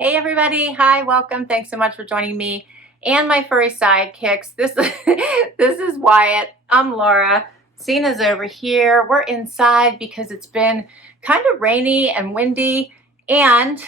Hey everybody, hi, welcome. Thanks so much for joining me and my furry sidekicks. This is Wyatt. I'm Laura. Cena's over here. We're inside because it's been kind of rainy and windy, and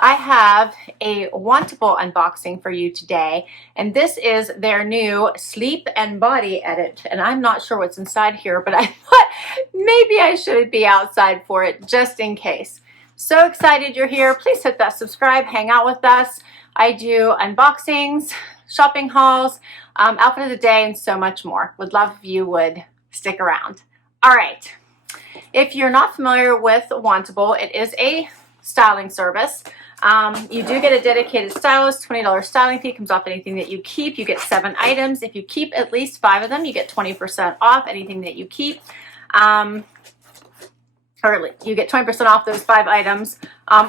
I have a Wantable unboxing for you today, and this is their new Sleep and Body edit. And I'm not sure what's inside here, but I thought maybe I should be outside for it just in case. So excited you're here. Please hit that subscribe, hang out with us. I do unboxings, shopping hauls, outfit of the day, and so much more. Would love if you would stick around. All right. If you're not familiar with Wantable, it is a styling service. You do get a dedicated stylist, $20 styling fee, comes off anything that you keep. You get 7 items. If you keep at least 5 of them, you get 20% off anything that you keep. Or you get 20% off those 5 items,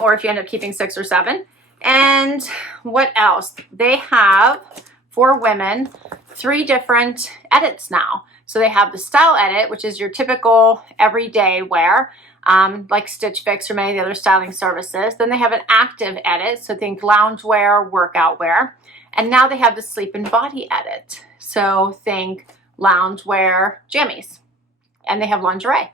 or if you end up keeping 6 or 7. And what else? They have, for women, 3 different edits now. So they have the style edit, which is your typical everyday wear, like Stitch Fix or many of the other styling services. Then they have an active edit, so think loungewear, workout wear. And now they have the sleep and body edit. So think loungewear, jammies. And they have lingerie.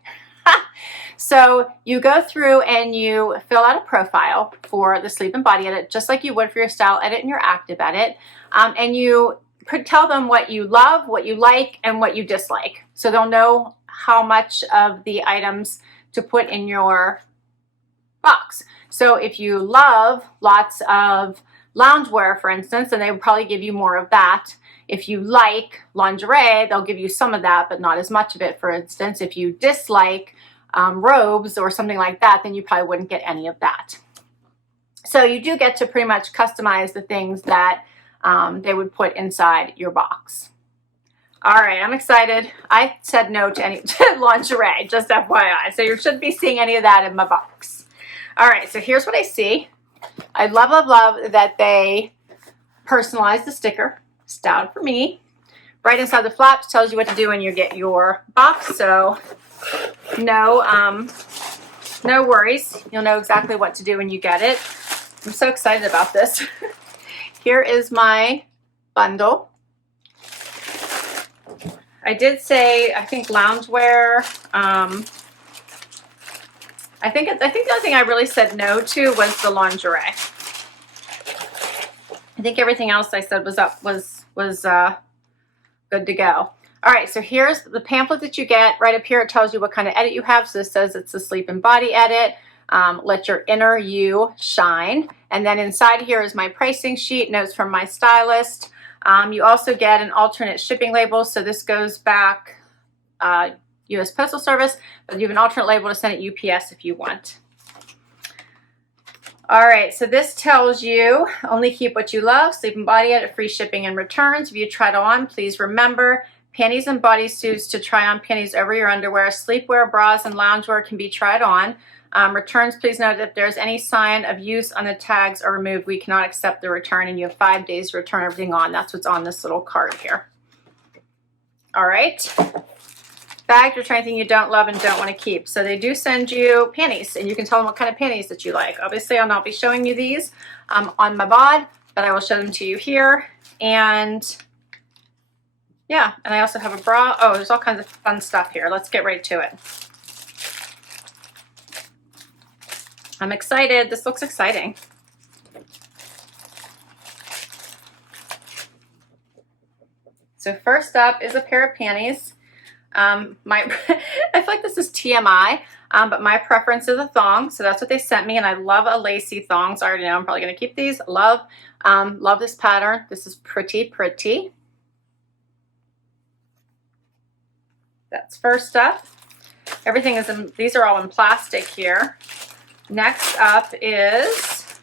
So you go through and you fill out a profile for the sleep and body edit, just like you would for your style edit and your active edit. And you could tell them what you love, what you like, and what you dislike. So they'll know how much of the items to put in your box. So if you love lots of loungewear, for instance, then they would probably give you more of that. If you like lingerie, they'll give you some of that, but not as much of it. For instance, if you dislike robes or something like that, then you probably wouldn't get any of that. So you do get to pretty much customize the things that they would put inside your box. All right, I'm excited. I said no to any lingerie, just FYI. So you shouldn't be seeing any of that in my box. All right, so here's what I see. I love, love, love that they personalized the sticker, styled for me. Right inside the flaps tells you what to do when you get your box. So no worries. You'll know exactly what to do when you get it. I'm so excited about this. Here is my bundle. I did say, I think loungewear. I think the only thing I really said no to was the lingerie. I think everything else I said was good to go. All right, so here's the pamphlet that you get. Right up here, it tells you what kind of edit you have. So this says it's the sleep and body edit. Let your inner you shine. And then inside here is my pricing sheet, notes from my stylist. You also get an alternate shipping label. So this goes back U.S. Postal Service, but you have an alternate label to send it UPS if you want. All right, so this tells you only keep what you love, sleep and body edit, free shipping and returns. If you try it on, please remember panties and bodysuits to try on panties over your underwear. Sleepwear, bras, and loungewear can be tried on. Returns, please note that if there's any sign of use on the tags or removed, we cannot accept the return, and you have 5 days to return everything on. That's what's on this little card here. All right. Bagged, return anything you don't love and don't want to keep. So they do send you panties, and you can tell them what kind of panties that you like. Obviously, I'll not be showing you these on my bod, but I will show them to you here. And yeah, and I also have a bra. Oh, there's all kinds of fun stuff here. Let's get right to it. I'm excited. This looks exciting. So first up is a pair of panties. I feel like this is TMI, but my preference is a thong. So that's what they sent me, and I love a lacy thong. So I already know I'm probably going to keep these. Love this pattern. This is pretty, pretty. That's first up. Everything is in, these are all in plastic here. Next up is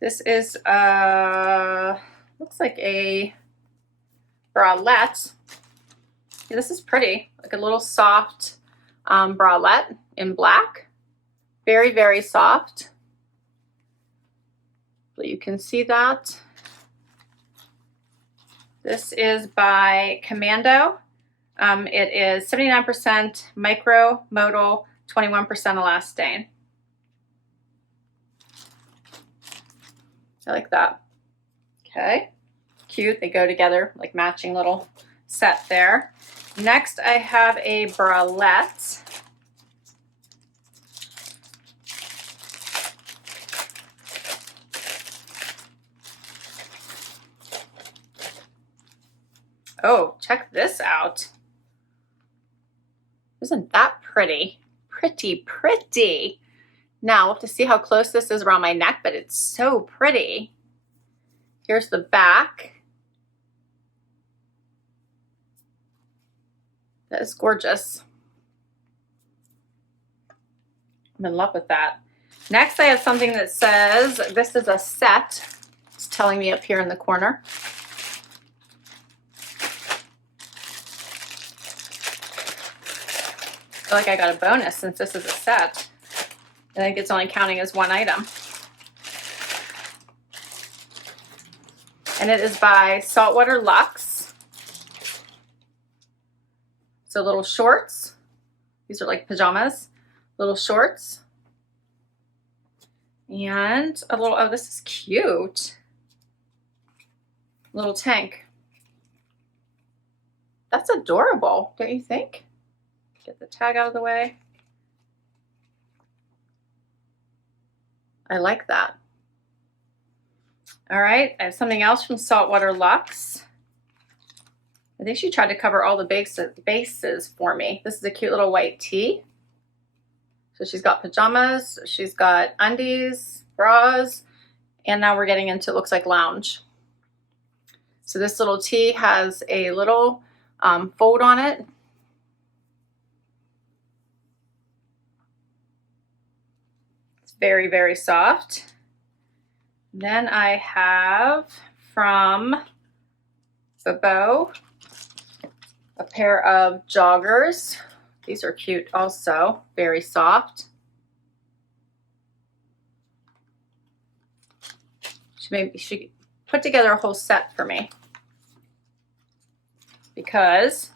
this is looks like a bralette. Yeah, this is pretty, like a little soft bralette in black. Very, very soft. But you can see that. This is by Commando. It is 79% micro modal, 21% elastane. I like that. Okay, cute. They go together, like matching little set there. Next, I have a bralette. Oh, check this out. Isn't that pretty? Pretty, pretty. Now, we'll have to see how close this is around my neck, but it's so pretty. Here's the back. That is gorgeous. I'm in love with that. Next, I have something that says, this is a set. It's telling me up here in the corner. I feel like I got a bonus since this is a set. I think it's only counting as one item. And it is by Saltwater Luxe. So little shorts. These are like pajamas. Little shorts. And a little, oh, this is cute. Little tank. That's adorable, don't you think? Get the tag out of the way. I like that. All right, I have something else from Saltwater Luxe. I think she tried to cover all the bases for me. This is a cute little white tee. So she's got pajamas, she's got undies, bras, and now we're getting into, it looks like lounge. So this little tee has a little fold on it. It's very, very soft. Then I have from Bobeau a pair of joggers. These are cute also, very soft. She put together a whole set for me. Because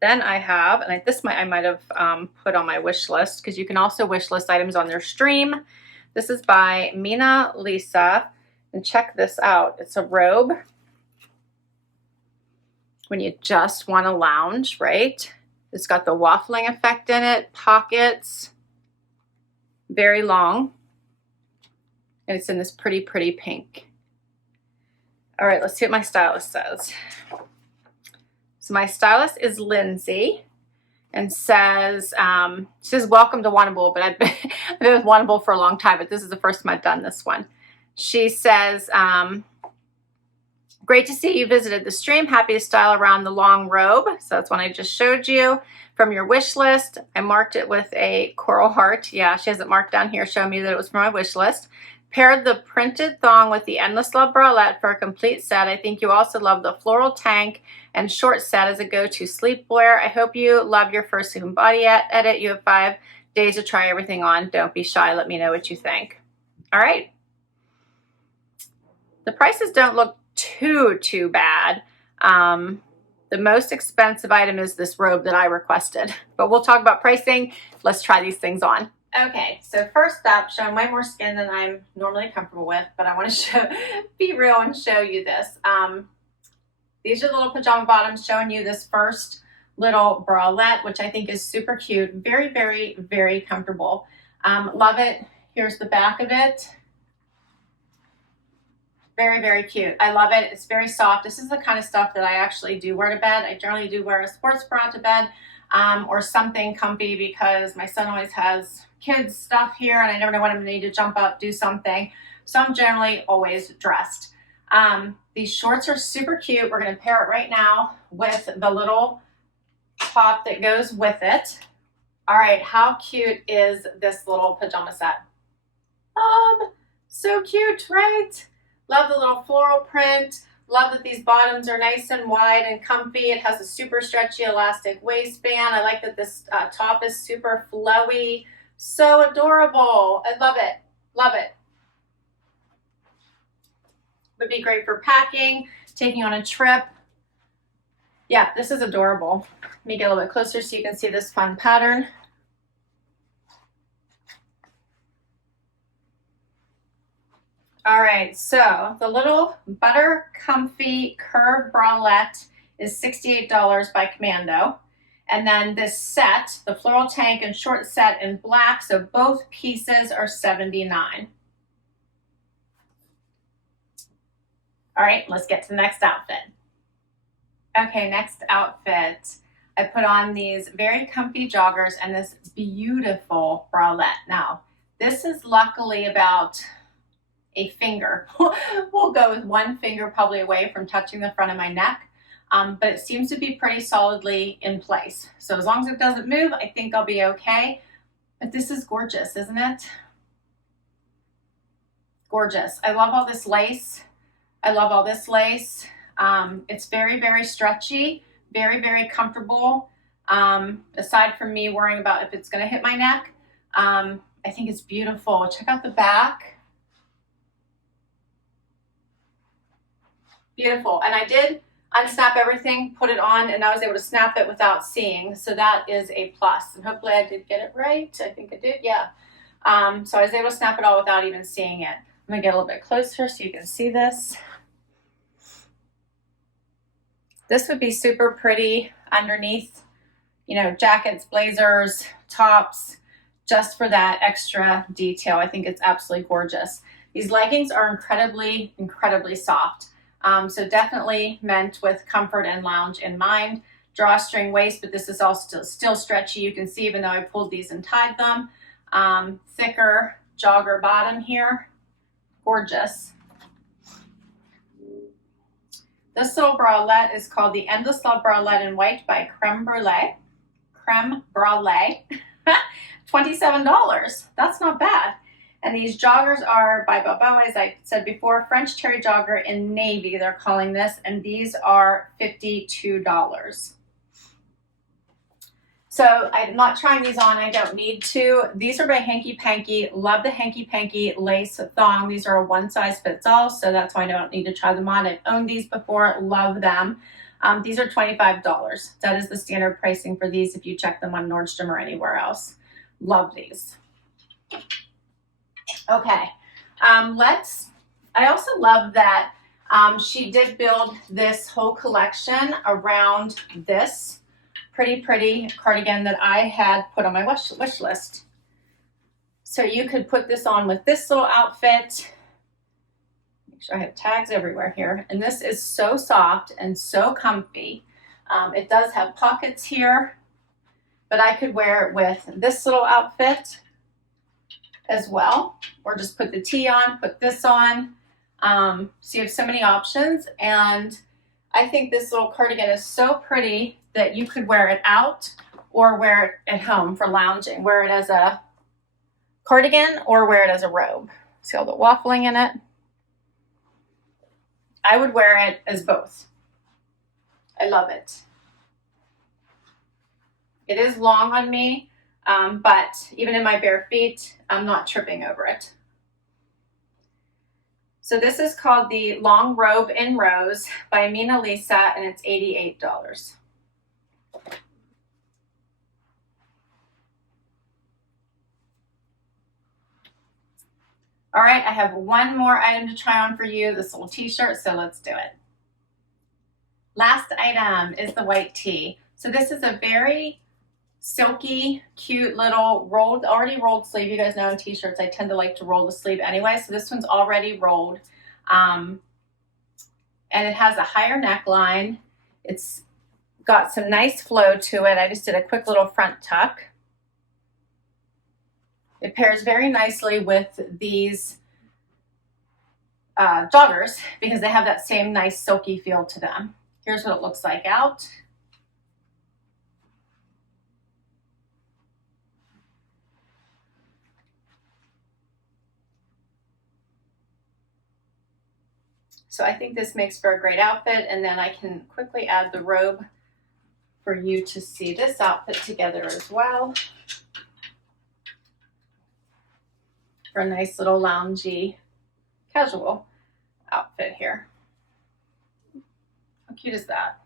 then I have, and I might have put on my wish list, because you can also wish list items on their stream. This is by Mina, Lisa, and check this out. It's a robe. When you just want to lounge, right? It's got the waffling effect in it, pockets, very long, and it's in this pretty, pretty pink. All right, let's see what my stylist says. So my stylist is Lindsay, and says, she says, welcome to Wantable, but I've been with Wantable for a long time, but this is the first time I've done this one. She says, great to see you visited the stream. Happy to style around the long robe. So that's one I just showed you. From your wish list, I marked it with a coral heart. Yeah, she has it marked down here showing me that it was from my wish list. Paired the printed thong with the Endless Love bralette for a complete set. I think you also love the floral tank and short set as a go-to sleepwear. I hope you love your first Human Body edit. You have 5 days to try everything on. Don't be shy. Let me know what you think. All right. The prices don't look too bad. The most expensive item is this robe that I requested, but we'll talk about pricing. Let's try these things on. Okay, so first up, showing way more skin than I'm normally comfortable with, but I want to be real and show you this. These are the little pajama bottoms showing you this first little bralette, which I think is super cute. Very, very, very comfortable. Love it. Here's the back of it. Very, very cute. I love it. It's very soft. This is the kind of stuff that I actually do wear to bed. I generally do wear a sports bra to bed or something comfy because my son always has kids stuff here and I never know when I'm going to need to jump up, do something. So I'm generally always dressed. These shorts are super cute. We're going to pair it right now with the little top that goes with it. All right, how cute is this little pajama set? So cute, right? Love the little floral print. Love that these bottoms are nice and wide and comfy. It has a super stretchy elastic waistband. I like that this top is super flowy. So adorable. I love it. Love it. Would be great for packing, taking on a trip. Yeah, this is adorable. Let me get a little bit closer so you can see this fun pattern. All right, so the little butter comfy curve bralette is $68 by Commando. And then this set, the floral tank and short set in black, so both pieces are $79. All right, let's get to the next outfit. Okay, next outfit. I put on these very comfy joggers and this beautiful bralette. Now, this is luckily about a finger. We'll go with one finger probably away from touching the front of my neck, but it seems to be pretty solidly in place. So as long as it doesn't move, I think I'll be okay. But this is gorgeous, isn't it? Gorgeous. I love all this lace. I love all this lace. It's very, very stretchy, very, very comfortable. Aside from me worrying about if it's gonna hit my neck, I think it's beautiful. Check out the back. Beautiful. And I did unsnap everything, put it on, and I was able to snap it without seeing. So that is a plus. And hopefully I did get it right. I think I did, yeah. So I was able to snap it all without even seeing it. I'm gonna get a little bit closer so you can see this. This would be super pretty underneath, you know, jackets, blazers, tops, just for that extra detail. I think it's absolutely gorgeous. These leggings are incredibly, incredibly soft. So definitely meant with comfort and lounge in mind. Drawstring waist, but this is also still stretchy. You can see even though I pulled these and tied them. Thicker jogger bottom here. Gorgeous. This little bralette is called the Endless Love Bralette in White by Creme Bralee. Creme Bralee. $27. That's not bad. And these joggers are by Bobeau, as I said before, French terry jogger in navy, they're calling this, and these are $52. So I'm not trying these on, I don't need to. These are by Hanky Panky. Love the Hanky Panky lace thong. These are a one size fits all, so that's why I don't need to try them on. I've owned these before, love them. These are $25. That is the standard pricing for these if you check them on Nordstrom or anywhere else. Love these. Okay, I also love that she did build this whole collection around this pretty cardigan that I had put on my wish list. So you could put this on with this little outfit. Make sure I have tags everywhere here. And this is so soft and so comfy. It does have pockets here, but I could wear it with this little outfit as well, or just put the tee on, put this on. So you have so many options, and I think this little cardigan is so pretty that you could wear it out or wear it at home for lounging. Wear it as a cardigan or wear it as a robe. See all the waffling in it? I would wear it as both. I love it. It is long on me, but even in my bare feet, I'm not tripping over it. So this is called the Long Robe in Rose by Mina, and it's $88. All right, I have one more item to try on for you, this little t-shirt, so let's do it. Last item is the white tee. So this is a very silky, cute little already rolled sleeve. You guys know in t-shirts, I tend to like to roll the sleeve anyway. So this one's already rolled. And it has a higher neckline. It's got some nice flow to it. I just did a quick little front tuck. It pairs very nicely with these joggers because they have that same nice silky feel to them. Here's what it looks like out. So I think this makes for a great outfit, and then I can quickly add the robe for you to see this outfit together as well. For a nice little loungy, casual outfit here. How cute is that?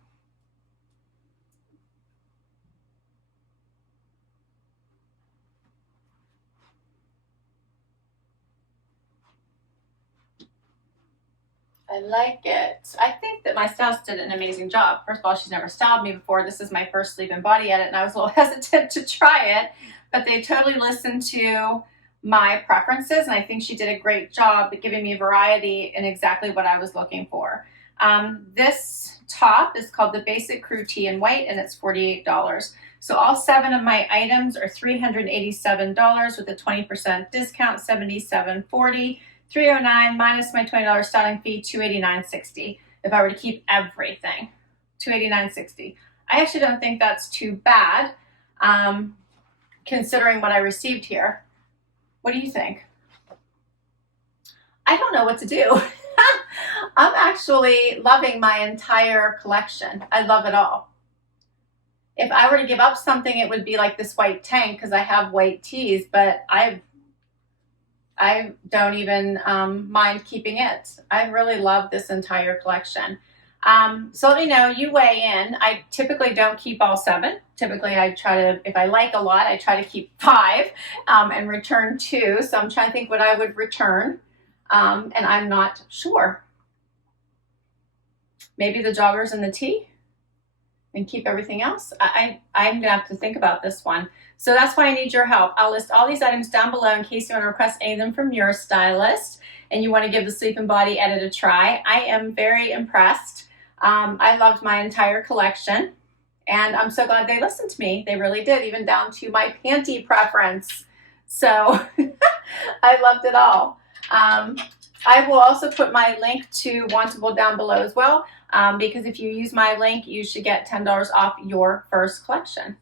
I like it. I think that my stylist did an amazing job. First of all, she's never styled me before. This is my first sleep and body edit, and I was a little hesitant to try it, but they totally listened to my preferences, and I think she did a great job at giving me variety and exactly what I was looking for. This top is called the Basic Crew Tee in white, and it's $48. So all 7 of my items are $387 with a 20% discount, $77.40. $309 minus my $20 styling fee, $289.60. If I were to keep everything, $289.60. I actually don't think that's too bad, considering what I received here. What do you think? I don't know what to do. I'm actually loving my entire collection. I love it all. If I were to give up something, it would be like this white tank because I have white tees, but I don't even mind keeping it. I really love this entire collection. So let me know, you weigh in. I typically don't keep all 7. Typically I try to, if I like a lot, I try to keep 5 and return 2. So I'm trying to think what I would return, and I'm not sure. Maybe the joggers and the tee and keep everything else. I'm gonna have to think about this one. So that's why I need your help. I'll list all these items down below in case you want to request any of them from your stylist and you want to give the sleep and body edit a try. I am very impressed. I loved my entire collection and I'm so glad they listened to me. They really did, even down to my panty preference. So I loved it all. I will also put my link to Wantable down below as well, because if you use my link, you should get $10 off your first collection.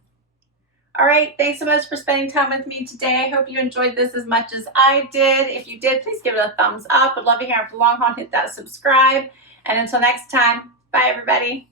All right, thanks so much for spending time with me today. I hope you enjoyed this as much as I did. If you did, please give it a thumbs up. I'd love to hear it for long haul. Hit that subscribe. And until next time, bye everybody.